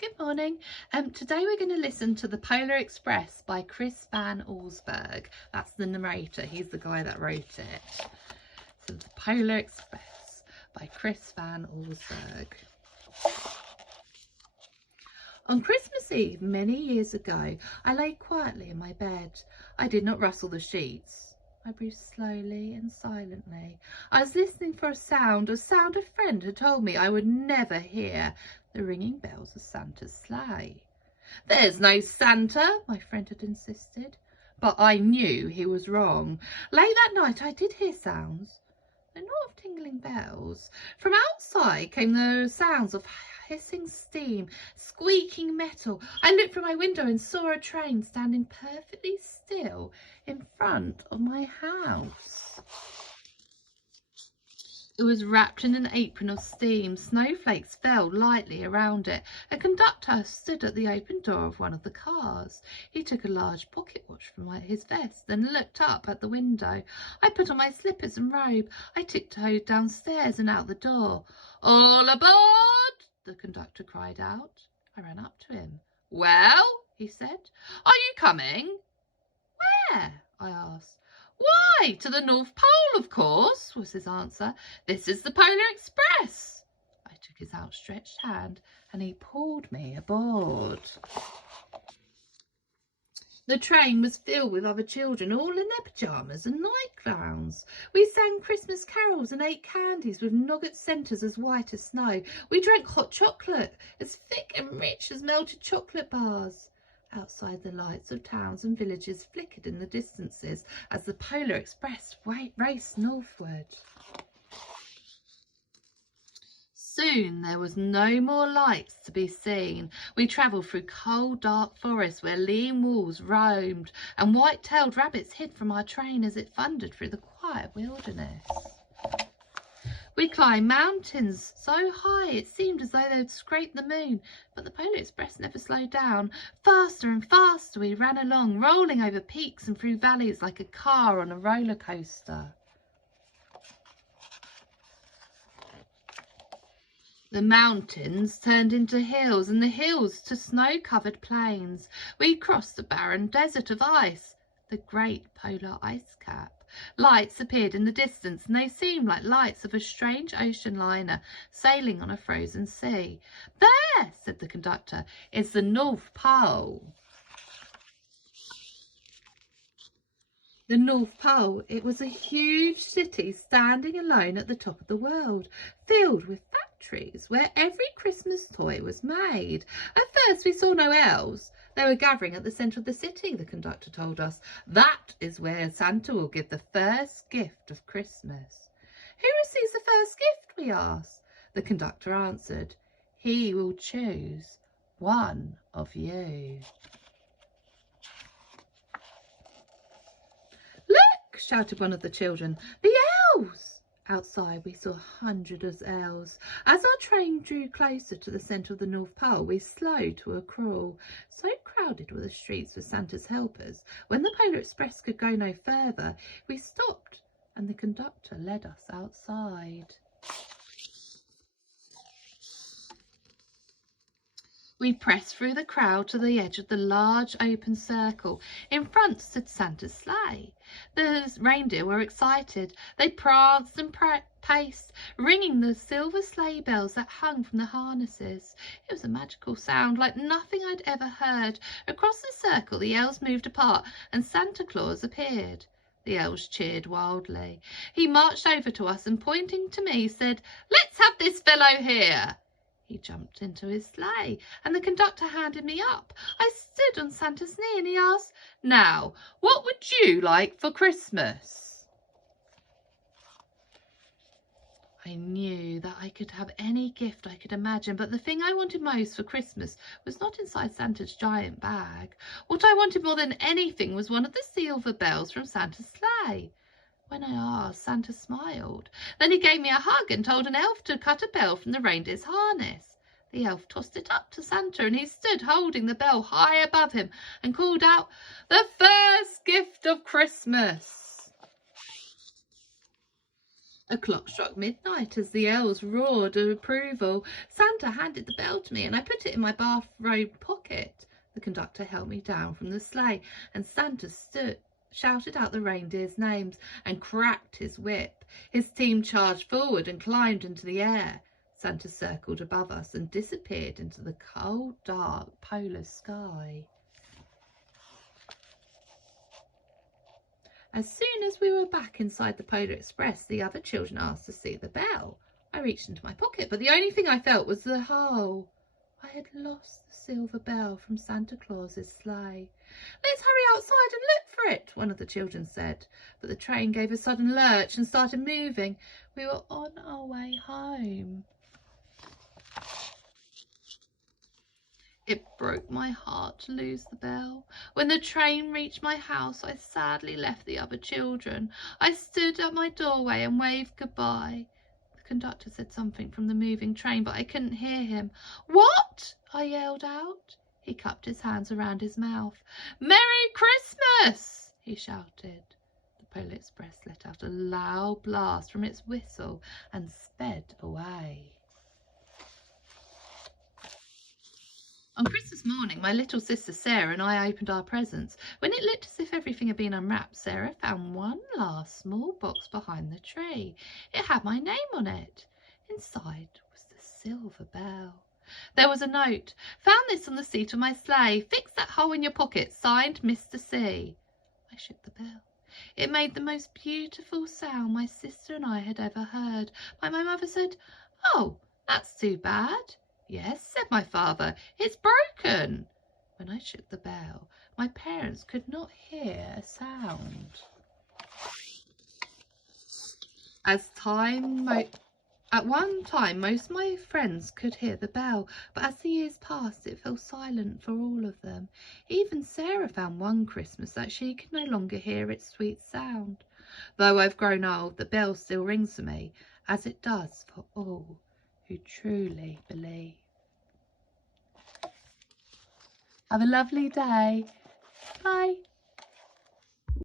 Good morning. Today we're going to listen to The Polar Express by Chris van Allsburg. That's the narrator. He's the guy that wrote it. So The Polar Express by Chris van Allsburg. On Christmas Eve, many years ago, I lay quietly in my bed. I did not rustle the sheets. I breathed slowly and silently. I was listening for a sound a friend had told me I would never hear, the ringing bells of Santa's sleigh. "There's no Santa," my friend had insisted, but I knew he was wrong. Late that night I did hear sounds, though not of tingling bells. From outside came the sounds of hissing steam, squeaking metal. I looked from my window and saw a train standing perfectly still in front of my house. It was wrapped in an apron of steam. Snowflakes fell lightly around it. A conductor stood at the open door of one of the cars. He took a large pocket watch from his vest and looked up at the window. I put on my slippers and robe. I tiptoed downstairs and out the door. "All aboard!" the conductor cried out. I ran up to him. "Well," he said, "are you coming?" "Where?" I asked. "Why, to the North Pole, of course," was his answer. "This is the Polar Express." I took his outstretched hand and he pulled me aboard. The train was filled with other children, all in their pyjamas and nightgowns. We sang Christmas carols and ate candies with nougat centres as white as snow. We drank hot chocolate, as thick and rich as melted chocolate bars. Outside, the lights of towns and villages flickered in the distances as the Polar Express raced northward. Soon there was no more lights to be seen. We travelled through cold, dark forests where lean wolves roamed and white-tailed rabbits hid from our train as it thundered through the quiet wilderness. We climbed mountains so high it seemed as though they'd scrape the moon, but the Polar Express never slowed down. Faster and faster we ran along, rolling over peaks and through valleys like a car on a roller coaster. The mountains turned into hills and the hills to snow-covered plains. We crossed a barren desert of ice, the great polar ice cap. Lights appeared in the distance and they seemed like lights of a strange ocean liner sailing on a frozen sea. "There," said the conductor, "is the North Pole." The North Pole, it was a huge city standing alone at the top of the world, filled with factories where every Christmas toy was made. At first we saw no elves. They were gathering at the centre of the city, the conductor told us. That is where Santa will give the first gift of Christmas. "Who receives the first gift?" we asked. The conductor answered, "He will choose one of you." "Look!" shouted one of the children. "The elves!" Outside we saw hundreds of elves. As our train drew closer to the centre of the North Pole, we slowed to a crawl. So crowded were the streets with Santa's helpers, when the Polar Express could go no further, we stopped and the conductor led us outside. We pressed through the crowd to the edge of the large open circle. In front stood Santa's sleigh. The reindeer were excited. They pranced and paced, ringing the silver sleigh bells that hung from the harnesses. It was a magical sound like nothing I'd ever heard. Across the circle the elves moved apart and Santa Claus appeared. The elves cheered wildly. He marched over to us and pointing to me said, "Let's have this fellow here." He jumped into his sleigh and the conductor handed me up. I stood on Santa's knee and he asked, "Now, what would you like for Christmas?" I knew that I could have any gift I could imagine, but the thing I wanted most for Christmas was not inside Santa's giant bag. What I wanted more than anything was one of the silver bells from Santa's sleigh. When I asked, Santa smiled. Then he gave me a hug and told an elf to cut a bell from the reindeer's harness. The elf tossed it up to Santa and he stood holding the bell high above him and called out, "The first gift of Christmas." A clock struck midnight as the elves roared approval. Santa handed the bell to me and I put it in my bathrobe pocket. The conductor helped me down from the sleigh and Santa shouted out the reindeers' names and cracked his whip. His team charged forward and climbed into the air. Santa circled above us and disappeared into the cold, dark polar sky. As soon as we were back inside the Polar Express, the other children asked to see the bell. I reached into my pocket, but the only thing I felt was the hole. I had lost the silver bell from Santa Claus's sleigh. "Let's hurry outside and look for it," one of the children said. But the train gave a sudden lurch and started moving. We were on our way home. It broke my heart to lose the bell. When the train reached my house, I sadly left the other children. I stood at my doorway and waved goodbye. The conductor said something from the moving train, but I couldn't hear him. "What?" I yelled out. He cupped his hands around his mouth. "Merry Christmas!" he shouted. The Polar Express let out a loud blast from its whistle and sped away. On Christmas morning, my little sister Sarah and I opened our presents. When it looked as if everything had been unwrapped, Sarah found one last small box behind the tree. It had my name on it. Inside was the silver bell. There was a note. "Found this on the seat of my sleigh. Fix that hole in your pocket. Signed, Mr. C." I shook the bell. It made the most beautiful sound my sister and I had ever heard. My mother said, "Oh, that's too bad." "Yes," said my father, "it's broken." When I shook the bell, my parents could not hear a sound. At one time, most of my friends could hear the bell, but as the years passed, it fell silent for all of them. Even Sarah found one Christmas that she could no longer hear its sweet sound. Though I've grown old, the bell still rings for me, as it does for all who truly believe. Have a lovely day. Bye.